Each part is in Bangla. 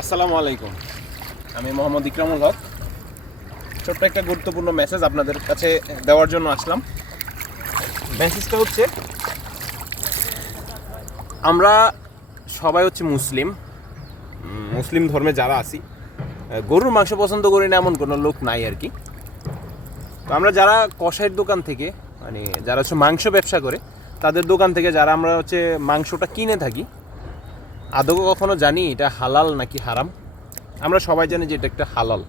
আসসালামু আলাইকুম। আমি মোহাম্মদ ইকরামুল হক। ছোট্ট একটা গুরুত্বপূর্ণ মেসেজ আপনাদের কাছে দেওয়ার জন্য আসলাম। মেসেজটা হচ্ছে, আমরা সবাই হচ্ছে মুসলিম। মুসলিম ধর্মে যারা আছি, গরুর মাংস পছন্দ করি না এমন কোনো লোক নাই আর কি। তো আমরা যারা কষাইয়ের দোকান থেকে মানে যারা হচ্ছে মাংস ব্যবসা করে, তাদের দোকান থেকে যারা আমরা হচ্ছে মাংসটা কিনে থাকি আদৌ কখনো জানি এটা হালাল নাকি হারাম? আমরা সবাই জানি যে এটা একটা হালাল।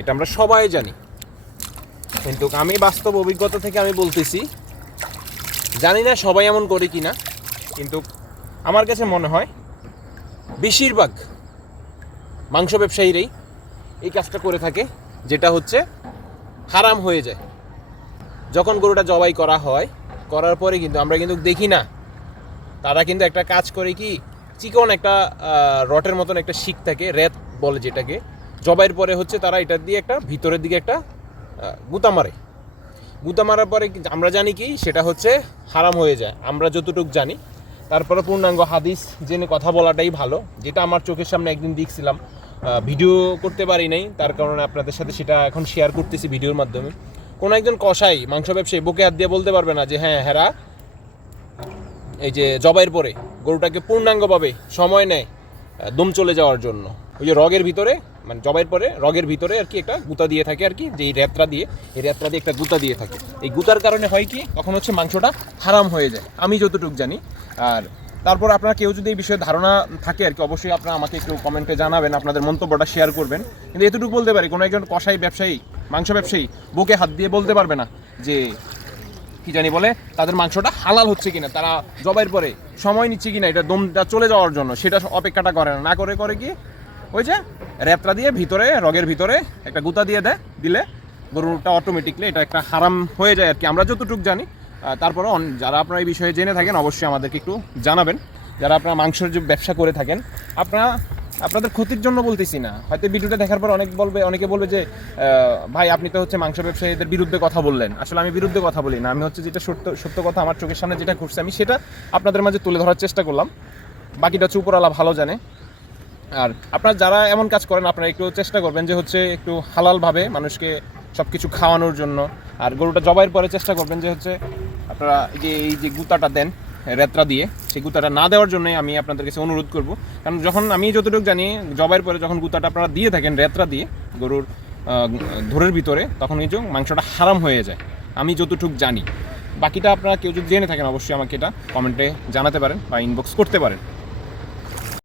এটা আমরা সবাই জানি। কিন্তু আমি বাস্তব অভিজ্ঞতা থেকে আমি বলতেছি, জানি না সবাই এমন করে কি না কিন্তু আমার কাছে মনে হয়, বেশিরভাগ মাংস ব্যবসায়ীরাই এই কাজটা করে থাকে, যেটা হচ্ছে হারাম হয়ে যায়। যখন গরুটা জবাই করা হয়, করার পরে কিন্তু আমরা কিন্তু দেখি না। তারা কিন্তু একটা কাজ করে কি চিকন একটা রটের মতন একটা শিক থাকে, রেত বলে যেটাকে। জবাইয়ের পরে হচ্ছে তারা এটার দিয়ে একটা ভিতরের দিকে একটা গুতা মারে। গুতা মারার পরে আমরা জানি কি, সেটা হচ্ছে হারাম হয়ে যায়। আমরা যতটুকু জানি। তারপরে পূর্ণাঙ্গ হাদিস জেনে কথা বলাটাই ভালো। যেটা আমার চোখের সামনে একদিন দেখছিলাম। ভিডিও করতে পারি নাই, তার কারণে আপনাদের সাথে সেটা এখন শেয়ার করতেছি ভিডিওর মাধ্যমে। কোনো একজন কষাই মাংস ব্যবসায়ী বুকে হাত দিয়ে বলতে পারবে না যে হ্যাঁ হেরা এই যে জবাইয়ের পরে গরুটাকে পূর্ণাঙ্গভাবে সময় নেয় দম চলে যাওয়ার জন্য। ওই যে রগের ভিতরে মানে জবাইয়ের পরে, রগের ভিতরে আর কি একটা গুতা দিয়ে থাকে আর কি যে এই রেত্রা দিয়ে, এই রেত্রা দিয়ে একটা গুতা দিয়ে থাকে। এই গুতার কারণে হয় কি, তখন হচ্ছে মাংসটা হারাম হয়ে যায়। আমি যতটুকু জানি। আর তারপর আপনারা কেউ যদি এই বিষয়ে ধারণা থাকে আর কি, অবশ্যই আপনারা আমাকে একটু কমেন্টে জানাবেন, আপনাদের মন্তব্যটা শেয়ার করবেন। কিন্তু এতটুকু বলতে পারি, কোনো একজন কষাই ব্যবসায়ী, মাংস ব্যবসায়ী, বুকে হাত দিয়ে বলতে পারবে না যে কি জানি বলে, তাদের মাংসটা হালাল হচ্ছে কিনা, তারা জবাইয়ের পরে সময় নিচ্ছে কিনা, এটা দমটা চলে যাওয়ার জন্য, সেটা অপেক্ষাটা করে না। না করে করে কি, ওই যে র্যাপটা দিয়ে ভিতরে, রগের ভিতরে একটা গুতা দিয়ে দেয়, দিলে গরুটা অটোমেটিকলি এটা একটা হারাম হয়ে যায় আর কি। আমরা যতটুকু জানি তারপরে যারা আপনারা এই বিষয়ে জেনে থাকেন, অবশ্যই আমাদেরকে একটু জানাবেন। যারা আপনারা মাংসের যে ব্যবসা করে থাকেন, আপনারা আপনাদের ক্ষতির জন্য বলতেছি না। হয়তো ভিডিওটা দেখার পর অনেক বলবে, অনেকে বলবে যে ভাই আপনি তো হচ্ছে মাংস ব্যবসায়ীদের বিরুদ্ধে কথা বললেন। আসলে আমি বিরুদ্ধে কথা বলি না। আমি হচ্ছে যেটা সত্য সত্য কথা আমার চোখের সামনে যেটা ঘুরছে, আমি সেটা আপনাদের মাঝে তুলে ধরার চেষ্টা করলাম। বাকিটা হচ্ছে উপরওয়ালা ভালো জানে। আর আপনারা যারা এমন কাজ করেন, আপনারা একটু চেষ্টা করবেন যে হচ্ছে একটু হালালভাবে মানুষকে সব কিছু খাওয়ানোর জন্য। আর গরুটা জবাইয়ের পরে চেষ্টা করবেন যে হচ্ছে আপনারা যে, এই যে গুতাটা দেন, রেত্রা দিয়ে সেই গুতাটা না দেওয়ার জন্যই আমি আপনাদের কাছে অনুরোধ করব। কারণ যখন আমি যতটুকু জানি, জবাইয়ের পরে যখন গুতাটা আপনারা দিয়ে থাকেন, রেত্রা দিয়ে, গরুর ধরের ভিতরে, তখন কিন্তু মাংসটা হারাম হয়ে যায়। আমি যতটুকু জানি। বাকিটা আপনারা কেউ যদি জেনে থাকেন, অবশ্যই আমাকে এটা কমেন্টে জানাতে পারেন বা ইনবক্স করতে পারেন।